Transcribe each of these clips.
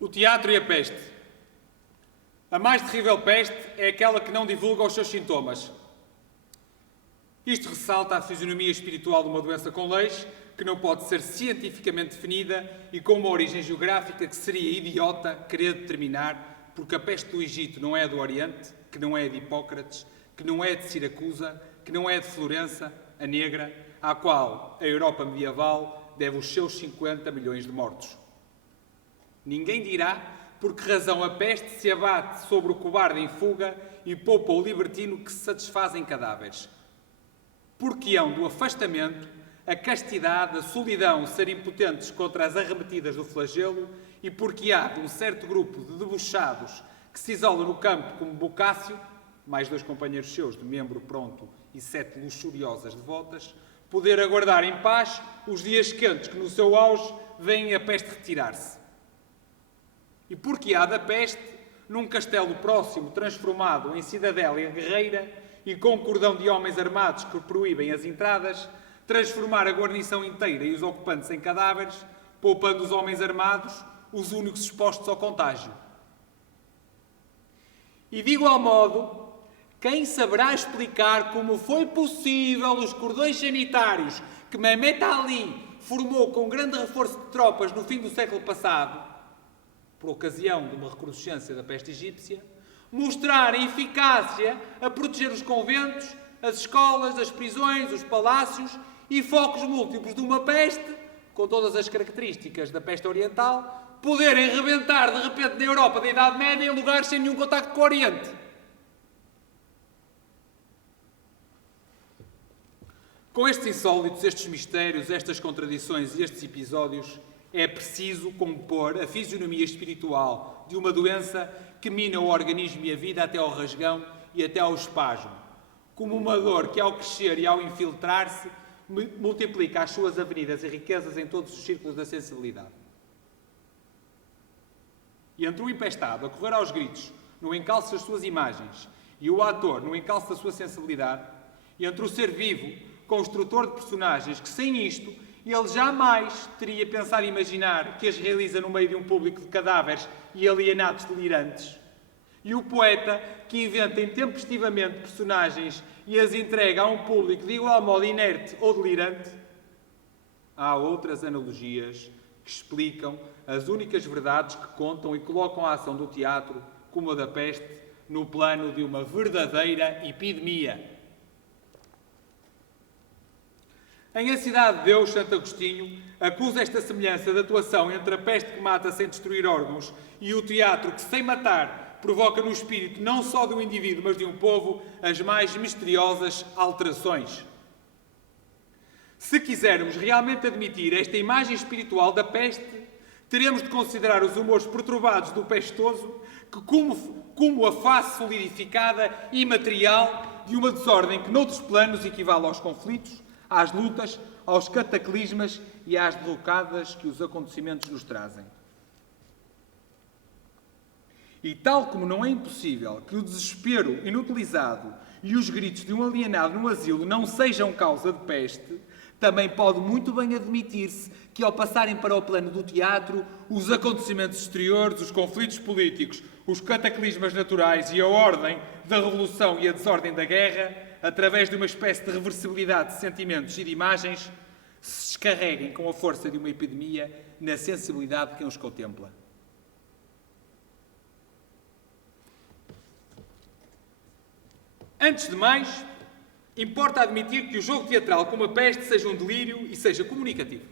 O teatro e a peste. A mais terrível peste é aquela que não divulga os seus sintomas. Isto ressalta a fisionomia espiritual de uma doença com leis que não pode ser cientificamente definida e com uma origem geográfica que seria idiota querer determinar, porque a peste do Egito não é do Oriente, que não é de Hipócrates, que não é de Siracusa, que não é de Florença, a negra, à qual a Europa medieval deve os seus 50 milhões de mortos. Ninguém dirá por que razão a peste se abate sobre o cobarde em fuga e poupa o libertino que se satisfaz em cadáveres. Porque hão do afastamento, a castidade, a solidão ser impotentes contra as arremetidas do flagelo e porque há de um certo grupo de debochados que se isola no campo como Bocácio, mais 2 companheiros seus de membro pronto e 7 luxuriosas devotas, poder aguardar em paz os dias quentes que no seu auge vêm a peste retirar-se. E porque há da peste, num castelo próximo transformado em cidadela guerreira e com um cordão de homens armados que proíbem as entradas, transformar a guarnição inteira e os ocupantes em cadáveres, poupando os homens armados, os únicos expostos ao contágio. E de igual modo, quem saberá explicar como foi possível os cordões sanitários que Mehmet Ali formou com grande reforço de tropas no fim do século passado, por ocasião de uma recrudescência da peste egípcia, mostrarem eficácia a proteger os conventos, as escolas, as prisões, os palácios e focos múltiplos de uma peste, com todas as características da peste oriental, poderem rebentar de repente na Europa da Idade Média em lugares sem nenhum contacto com o Oriente. Com estes insólitos, estes mistérios, estas contradições e estes episódios, é preciso compor a fisionomia espiritual de uma doença que mina o organismo e a vida até ao rasgão e até ao espasmo, como uma dor que, ao crescer e ao infiltrar-se, multiplica as suas avenidas e riquezas em todos os círculos da sensibilidade. E entre o empestado a correr aos gritos no encalço das suas imagens e o ator no encalço da sua sensibilidade, e entre o ser vivo, construtor de personagens que, sem isto, ele jamais teria pensado imaginar que as realiza no meio de um público de cadáveres e alienados delirantes, e o poeta que inventa intempestivamente personagens e as entrega a um público de igual modo inerte ou delirante, há outras analogias que explicam as únicas verdades que contam e colocam a ação do teatro, como a da peste, no plano de uma verdadeira epidemia. Em A Cidade de Deus, Santo Agostinho acusa esta semelhança de atuação entre a peste que mata sem destruir órgãos e o teatro que, sem matar, provoca no espírito não só de um indivíduo, mas de um povo, as mais misteriosas alterações. Se quisermos realmente admitir esta imagem espiritual da peste, teremos de considerar os humores perturbados do pestoso, que como a face solidificada e material de uma desordem que noutros planos equivale aos conflitos, às lutas, aos cataclismas e às derrocadas que os acontecimentos nos trazem. E tal como não é impossível que o desespero inutilizado e os gritos de um alienado no asilo não sejam causa de peste, também pode muito bem admitir-se que, ao passarem para o plano do teatro, os acontecimentos exteriores, os conflitos políticos, os cataclismas naturais e a ordem da revolução e a desordem da guerra, através de uma espécie de reversibilidade de sentimentos e de imagens, se descarreguem com a força de uma epidemia na sensibilidade de quem os contempla. Antes de mais, importa admitir que o jogo teatral como a peste seja um delírio e seja comunicativo.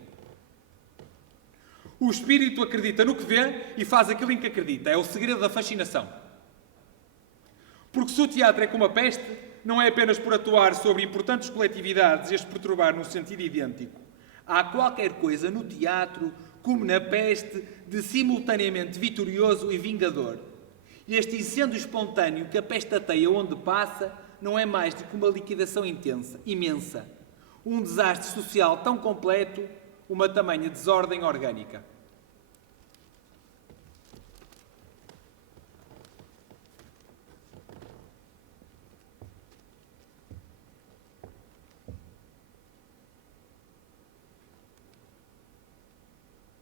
O espírito acredita no que vê e faz aquilo em que acredita. É o segredo da fascinação. Porque se o teatro é como a peste, não é apenas por atuar sobre importantes coletividades e as perturbar num sentido idêntico. Há qualquer coisa no teatro, como na peste, de simultaneamente vitorioso e vingador. E este incêndio espontâneo que a peste ateia onde passa não é mais do que uma liquidação intensa, imensa. Um desastre social tão completo, uma tamanha desordem orgânica.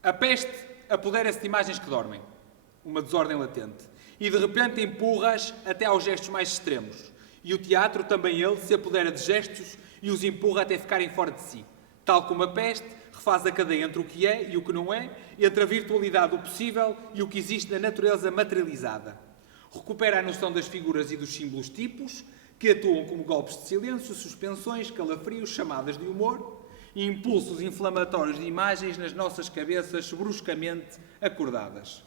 A peste apodera-se de imagens que dormem. uma desordem latente, e de repente empurra-as até aos gestos mais extremos. E o teatro, também ele, se apodera de gestos e os empurra até ficarem fora de si. Tal como a peste, refaz a cadeia entre o que é e o que não é, entre a virtualidade do possível e o que existe na natureza materializada. Recupera a noção das figuras e dos símbolos tipos, que atuam como golpes de silêncio, suspensões, calafrios, chamadas de humor e impulsos inflamatórios de imagens nas nossas cabeças bruscamente acordadas.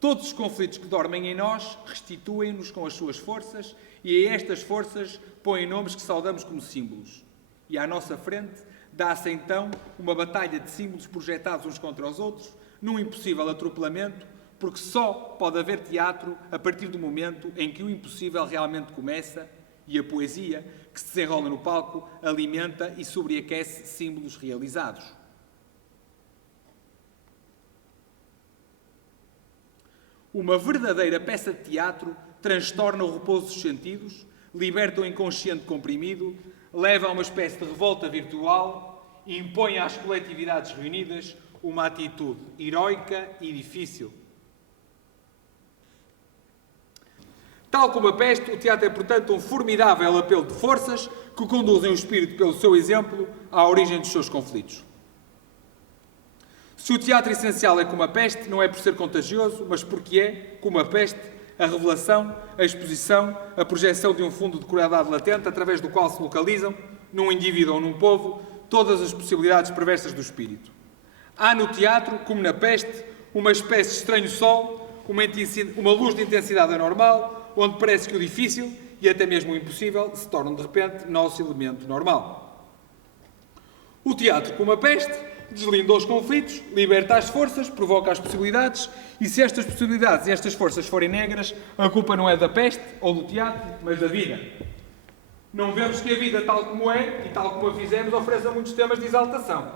Todos os conflitos que dormem em nós restituem-nos com as suas forças e a estas forças põem nomes que saudamos como símbolos. E à nossa frente dá-se então uma batalha de símbolos projetados uns contra os outros, num impossível atropelamento, porque só pode haver teatro a partir do momento em que o impossível realmente começa e a poesia, que se desenrola no palco, alimenta e sobreaquece símbolos realizados. Uma verdadeira peça de teatro transtorna o repouso dos sentidos, liberta o inconsciente comprimido, leva a uma espécie de revolta virtual e impõe às coletividades reunidas uma atitude heroica e difícil. Tal como a peste, o teatro é, portanto, um formidável apelo de forças que conduzem o espírito, pelo seu exemplo, à origem dos seus conflitos. Se o teatro essencial é como a peste, não é por ser contagioso, mas porque é, como a peste, a revelação, a exposição, a projeção de um fundo de crueldade latente através do qual se localizam, num indivíduo ou num povo, todas as possibilidades perversas do espírito. Há no teatro, como na peste, uma espécie de estranho sol, uma luz de intensidade anormal, onde parece que o difícil e até mesmo o impossível se tornam de repente nosso elemento normal. O teatro, como a peste, deslinda os conflitos, liberta as forças, provoca as possibilidades, e se estas possibilidades e estas forças forem negras, a culpa não é da peste ou do teatro, mas da vida. Não vemos que a vida, tal como é e tal como a fizemos, oferece muitos temas de exaltação.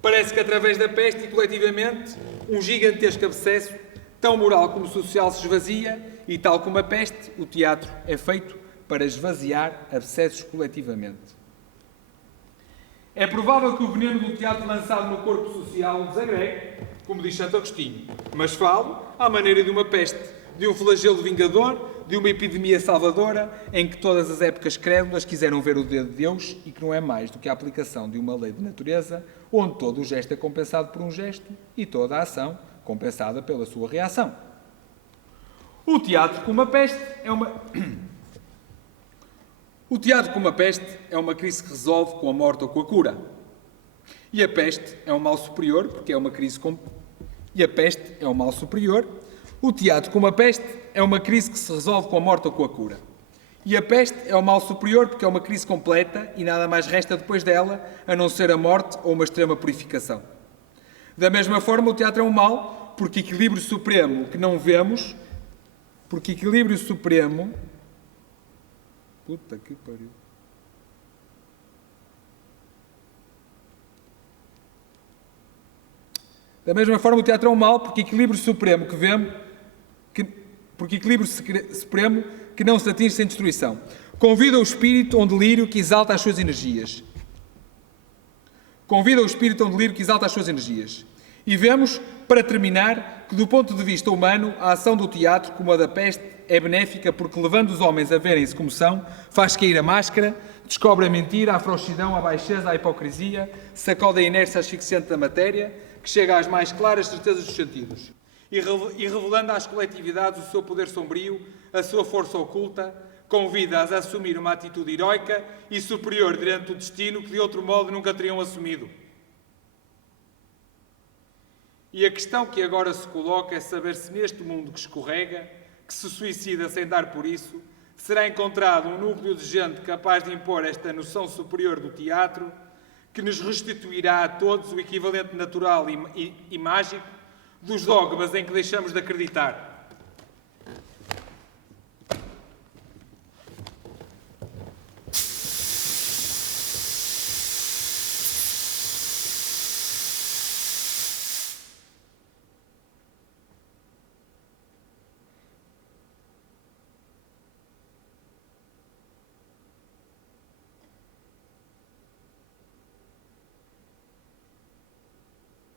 Parece que através da peste e coletivamente, um gigantesco abscesso, tão moral como social, se esvazia, e tal como a peste, o teatro é feito para esvaziar abscessos coletivamente. É provável que o veneno do teatro lançado no corpo social desagregue, como diz Santo Agostinho, mas falo à maneira de uma peste, de um flagelo vingador, de uma epidemia salvadora, em que todas as épocas crédulas quiseram ver o dedo de Deus e que não é mais do que a aplicação de uma lei de natureza, onde todo o gesto é compensado por um gesto e toda a ação compensada pela sua reação. O teatro, como a peste, é uma... O teatro, como a peste, é uma crise que resolve com a morte ou com a cura. E a peste é um mal superior, porque é uma crise com... E a peste é um mal superior. O teatro, como a peste, é uma crise que se resolve com a morte ou com a cura. E a peste é um mal superior, porque é uma crise completa e nada mais resta depois dela, a não ser a morte ou uma extrema purificação. Da mesma forma, o teatro é um mal, porque equilíbrio supremo que não vemos... Porque equilíbrio supremo... Puta que pariu. Da mesma forma, o teatro é um mal, porque equilíbrio supremo que vemos... Porque equilíbrio supremo que não se atinge sem destruição. Convida o espírito a um delírio que exalta as suas energias. Convida o espírito a um delírio que exalta as suas energias. E vemos, para terminar, que do ponto de vista humano, a ação do teatro, como a da peste, é benéfica porque, levando os homens a verem-se como são, faz cair a máscara, descobre a mentira, a frouxidão, a baixeza, a hipocrisia, sacode a inércia asfixiante da matéria, que chega às mais claras certezas dos sentidos, e revelando às coletividades o seu poder sombrio, a sua força oculta, convida-as a assumir uma atitude heroica e superior diante do destino que de outro modo nunca teriam assumido. E a questão que agora se coloca é saber se neste mundo que escorrega, que se suicida sem dar por isso, será encontrado um núcleo de gente capaz de impor esta noção superior do teatro, que nos restituirá a todos o equivalente natural e mágico dos dogmas em que deixamos de acreditar.